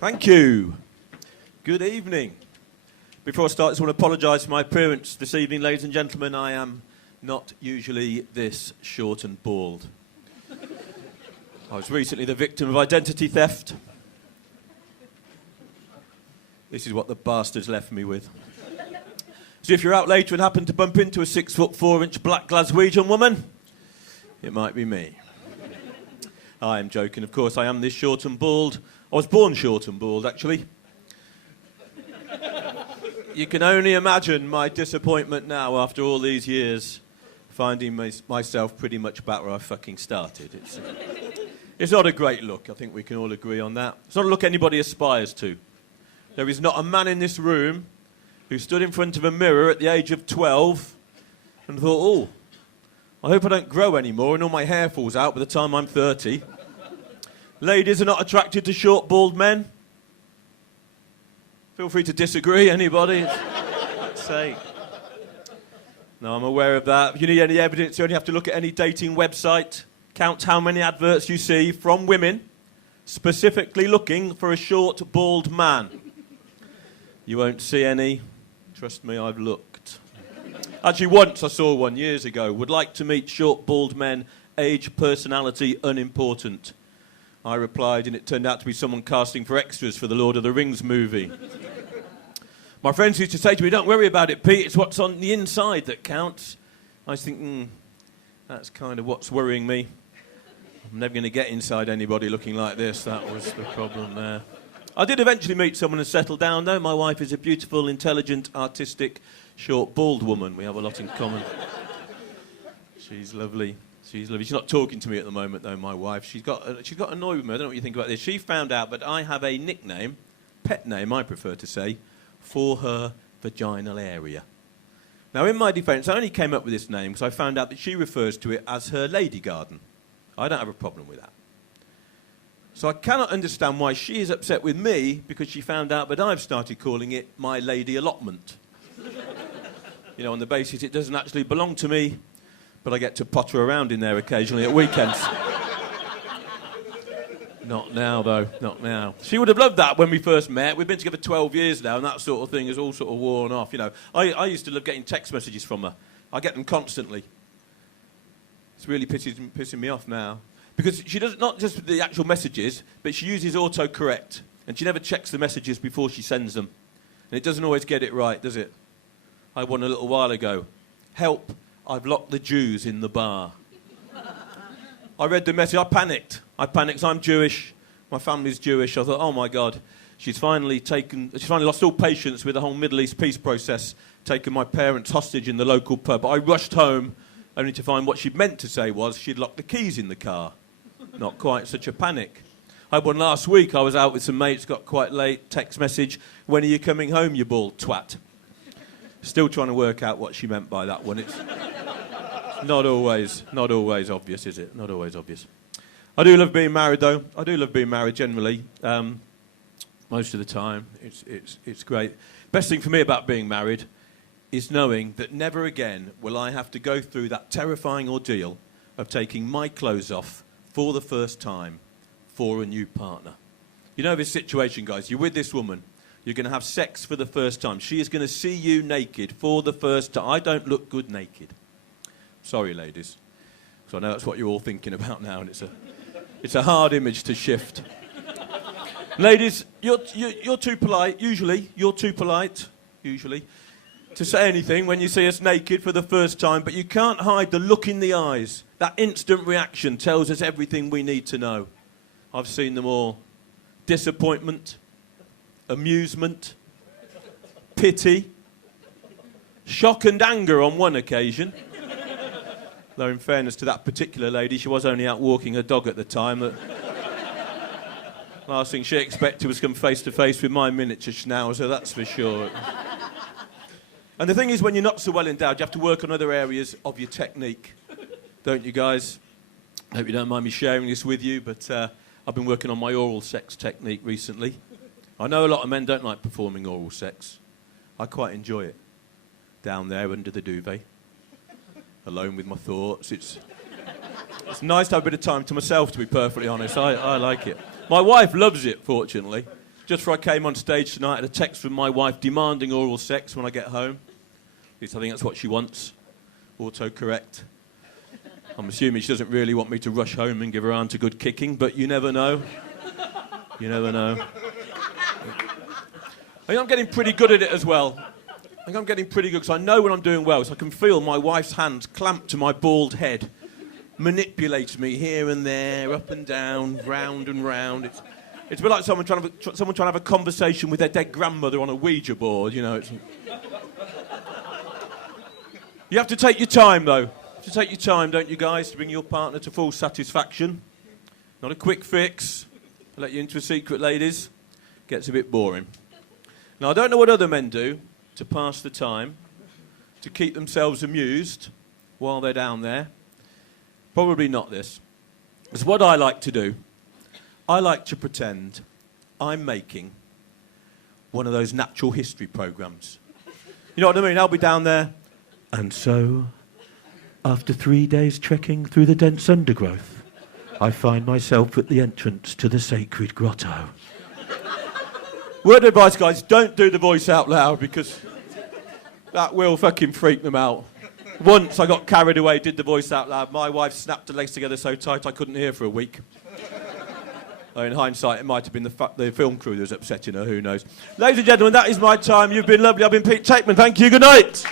Thank you. Good evening. Before I start, I just want to apologise for my appearance this evening, ladies and gentlemen. I am not usually this short and bald. I was recently the victim of identity theft. This is what the bastards left me with. So if you're out later and happen to bump into a 6'4" black Glaswegian woman, it might be me. I am joking, of course. I am this short and bald. I was born short and bald, actually. You can only imagine my disappointment now after all these years, finding myself pretty much back where I fucking started. It's not a great look. I think we can all agree on that. It's not a look anybody aspires to. There is not a man in this room who stood in front of a mirror at the age of 12 and thought, oh, I hope I don't grow anymore and all my hair falls out by the time I'm 30. Ladies are not attracted to short, bald men. Feel free to disagree, anybody. Let's say. No, I'm aware of that. If you need any evidence, you only have to look at any dating website. Count how many adverts you see from women specifically looking for a short, bald man. You won't see any. Trust me, I've looked. Actually, once I saw one years ago. Would like to meet short, bald men, age, personality, unimportant. I replied, and it turned out to be someone casting for extras for the Lord of the Rings movie. My friends used to say to me, don't worry about it, Pete, it's what's on the inside that counts. I was thinking, that's kind of what's worrying me. I'm never going to get inside anybody looking like this. That was the problem there. I did eventually meet someone and settle down, though. My wife is a beautiful, intelligent, artistic, short, bald woman. We have a lot in common. She's lovely. She's lovely. She's not talking to me at the moment, though, my wife. She's got annoyed with me. I don't know what you think about this. She found out that I have a nickname, pet name, I prefer to say, for her vaginal area. Now, in my defence, I only came up with this name because I found out that she refers to it as her lady garden. I don't have a problem with that. So I cannot understand why she is upset with me because she found out that I've started calling it my lady allotment. You know, on the basis it doesn't actually belong to me, but I get to potter around in there occasionally at weekends. Not now, though. Not now. She would have loved that when we first met. We've been together 12 years now, and that sort of thing has all sort of worn off. You know, I used to love getting text messages from her. I get them constantly. It's really pissing me off now. Because she does not just the actual messages, but she uses autocorrect. And she never checks the messages before she sends them. And it doesn't always get it right, does it? I had one a little while ago. Help, I've locked the Jews in the bar. I read the message, I panicked. I'm Jewish, my family's Jewish. I thought, oh my God, she's finally lost all patience with the whole Middle East peace process, taken my parents hostage in the local pub. I rushed home, only to find what she'd meant to say was she'd locked the keys in the car. Not quite such a panic. I had one last week. I was out with some mates, got quite late, text message, when are you coming home, you bald twat? Still trying to work out what she meant by that one. It's not always obvious, is it? Not always obvious. I do love being married, though. I do love being married generally. Most of the time, it's great. Best thing for me about being married is knowing that never again will I have to go through that terrifying ordeal of taking my clothes off for the first time for a new partner. You know this situation, guys. You're with this woman. You're going to have sex for the first time. She is going to see you naked for the first time. I don't look good naked. Sorry, ladies. So I know that's what you're all thinking about now, and it's a hard image to shift. Ladies, you're too polite, usually, to say anything when you see us naked for the first time, but you can't hide the look in the eyes. That instant reaction tells us everything we need to know. I've seen them all. Disappointment, amusement, pity, shock and anger on one occasion. Though in fairness to that particular lady, she was only out walking her dog at the time. The last thing she expected was to come face to face with my miniature schnauzer, that's for sure. And the thing is, when you're not so well endowed, you have to work on other areas of your technique. Don't you, guys? I hope you don't mind me sharing this with you, but I've been working on my oral sex technique recently. I know a lot of men don't like performing oral sex. I quite enjoy it. Down there under the duvet. Alone with my thoughts. It's nice to have a bit of time to myself, to be perfectly honest. I like it. My wife loves it, fortunately. Just before I came on stage tonight, I had a text from my wife demanding oral sex when I get home. At least I think that's what she wants. Autocorrect. I'm assuming she doesn't really want me to rush home and give her aunt a good kicking, but you never know. You never know. I think I'm getting pretty good at it as well. I think I'm getting pretty good because I know when I'm doing well, so I can feel my wife's hands clamped to my bald head, manipulate me here and there, up and down, round and round. It's a bit like someone trying to have a conversation with their dead grandmother on a Ouija board, you know. You have to take your time, though. You have to take your time, don't you, guys, to bring your partner to full satisfaction. Not a quick fix. I'll let you into a secret, ladies. Gets a bit boring. Now, I don't know what other men do to pass the time, to keep themselves amused while they're down there. Probably not this. It's what I like to do. I like to pretend I'm making one of those natural history programmes. You know what I mean? I'll be down there. And so, after 3 days trekking through the dense undergrowth, I find myself at the entrance to the sacred grotto. Word of advice, guys, don't do the voice out loud because that will fucking freak them out. Once I got carried away, did the voice out loud. My wife snapped her legs together so tight I couldn't hear for a week. In hindsight, it might have been the film crew that was upsetting her, who knows. Ladies and gentlemen, that is my time. You've been lovely. I've been Pete Teckman. Thank you. Good night.